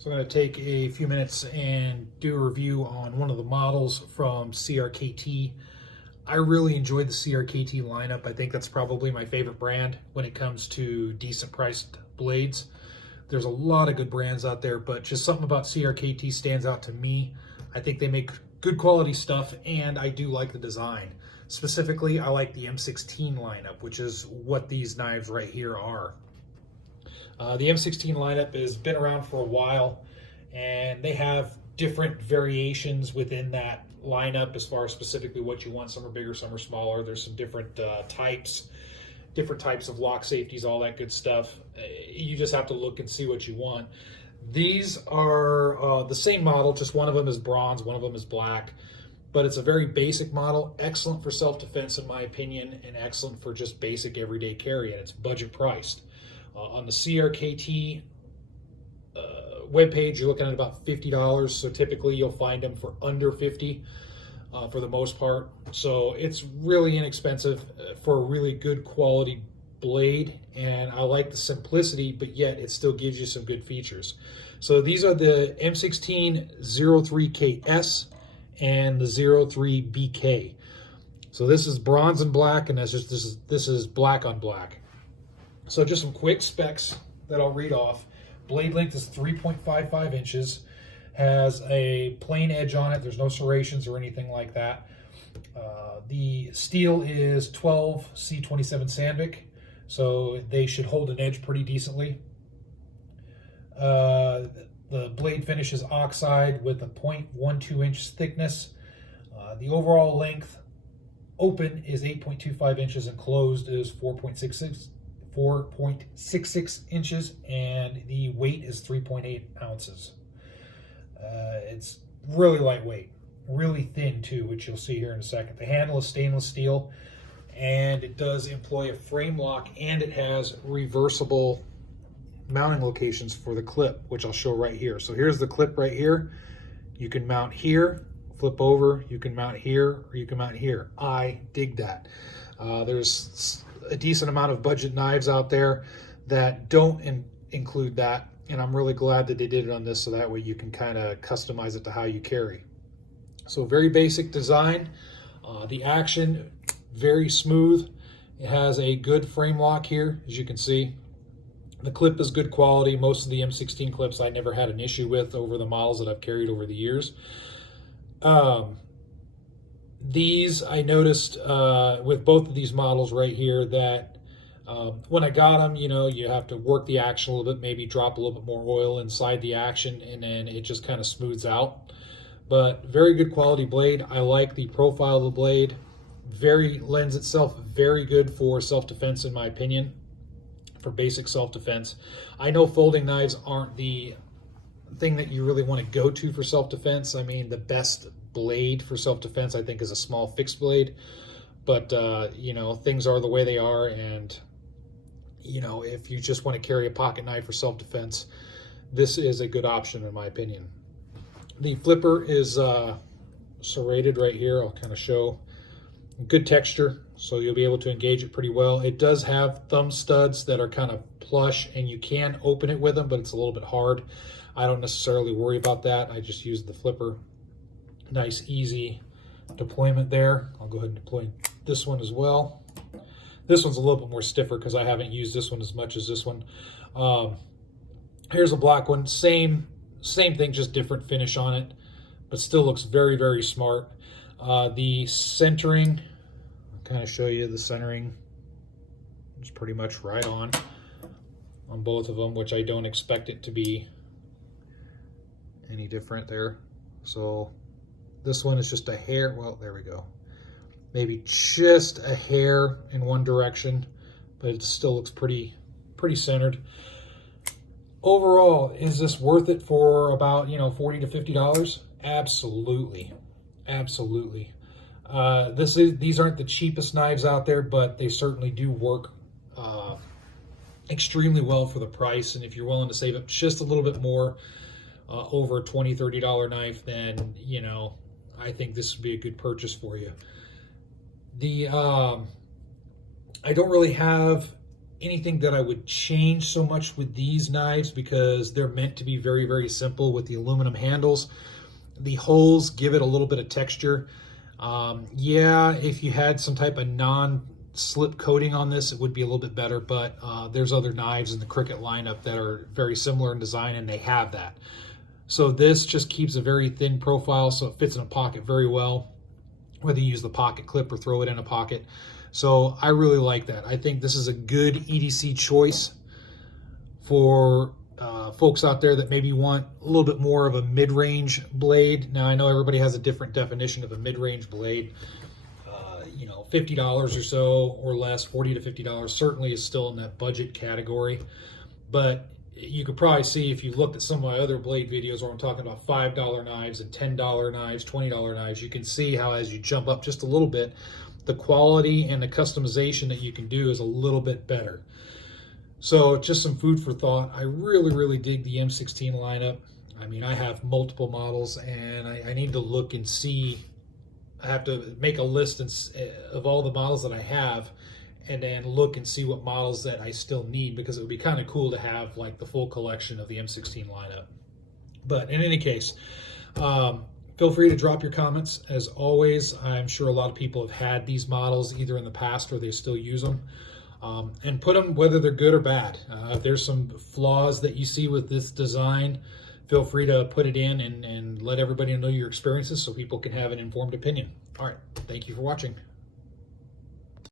So I'm going to take a few minutes and do a review on one of the models from CRKT. I really enjoyed the CRKT lineup. I think that's probably my favorite brand when it comes to decent priced blades. There's a lot of good brands out there, but just something about CRKT stands out to me. I think they make good quality stuff, and I do like the design. Specifically, I like the M16 lineup, which is what these knives right here are. The M16 lineup has been around for a while, and they have different variations within that lineup as far as specifically what you want. Some are bigger, some are smaller. There's some different types of lock safeties, all that good stuff. You just have to look and see what you want. These are the same model, just one of them is bronze, one of them is black, but it's a very basic model, excellent for self-defense in my opinion, and excellent for just basic everyday carry, and it's budget priced. On the CRKT webpage, you're looking at about $50, so typically you'll find them for under $50 for the most part. So it's really inexpensive for a really good quality blade, and I like the simplicity, but yet it still gives you some good features. So these are the M16-03KS and the 03BK. So this is bronze and black, and this is black on black. So just some quick specs that I'll read off. Blade length is 3.55 inches, has a plain edge on it. There's no serrations or anything like that. The steel is 12 C27 Sandvik, so they should hold an edge pretty decently. The blade finish is oxide with a 0.12 inch thickness. The overall length open is 8.25 inches and closed is 4.66 inches, and the weight is 3.8 ounces. It's really lightweight, really thin too, which you'll see here in a second. The handle is stainless steel, and it does employ a frame lock, and it has reversible mounting locations for the clip, which I'll show right here. So here's the clip right here. You can mount here, flip over, you can mount here, or you can mount here. I dig that. There's a decent amount of budget knives out there that don't include that, and I'm really glad that they did it on this, so that way you can kind of customize it to how you carry. So very basic design. The action, very smooth. It has a good frame lock here, as you can see. The clip is good quality. Most of the M16 clips I never had an issue with over the models that I've carried over the years. These, I noticed with both of these models right here that when I got them, you have to work the action a little bit, maybe drop a little bit more oil inside the action, and then it just kind of smooths out. But very good quality blade. I like the profile of the blade. Lends itself very good for self-defense in my opinion, for basic self-defense. I know folding knives aren't the thing that you really want to go to for self-defense. I mean, the best blade for self-defense I think is a small fixed blade, but things are the way they are, and if you just want to carry a pocket knife for self-defense, this is a good option in my opinion. The flipper is serrated right here. I'll kind of show good texture, so you'll be able to engage it pretty well. It does have thumb studs that are kind of plush, and you can open it with them, but it's a little bit hard. I don't necessarily worry about that. I just use the flipper. Nice, easy deployment there. I'll go ahead and deploy this one as well. This one's a little bit more stiffer because I haven't used this one as much as this one. Here's a black one. Same thing, just different finish on it, but still looks very, very smart. The centering, I'll kind of show you the centering. It's pretty much right on both of them, which I don't expect it to be any different there. So this one is just a hair, well, there we go. Maybe just a hair in one direction, but it still looks pretty centered. Overall, is this worth it for about, $40 to $50? Absolutely. Absolutely. These aren't the cheapest knives out there, but they certainly do work extremely well for the price. And if you're willing to save up just a little bit more over a $20, $30 knife, then, I think this would be a good purchase for you. I don't really have anything that I would change so much with these knives, because they're meant to be very, very simple with the aluminum handles. The holes give it a little bit of texture. Yeah, if you had some type of non-slip coating on this, it would be a little bit better, but there's other knives in the Cricut lineup that are very similar in design, and they have that. So this just keeps a very thin profile, so it fits in a pocket very well, whether you use the pocket clip or throw it in a pocket. So I really like that. I think this is a good EDC choice for folks out there that maybe want a little bit more of a mid-range blade. Now, I know everybody has a different definition of a mid-range blade. You know, $50 or so or less, $40 to $50 certainly is still in that budget category. But you could probably see, if you looked at some of my other blade videos where I'm talking about $5 knives and $10 knives, $20 knives, you can see how as you jump up just a little bit, the quality and the customization that you can do is a little bit better. So just some food for thought. I really, really dig the M16 lineup. I mean, I have multiple models, and I need to look and see. I have to make a list of all the models that I have, and then look and see what models that I still need, because it would be kind of cool to have like the full collection of the M16 lineup. But in any case, feel free to drop your comments. As always, I'm sure a lot of people have had these models either in the past or they still use them. And put them, whether they're good or bad. If there's some flaws that you see with this design, feel free to put it in and let everybody know your experiences so people can have an informed opinion. All right, thank you for watching.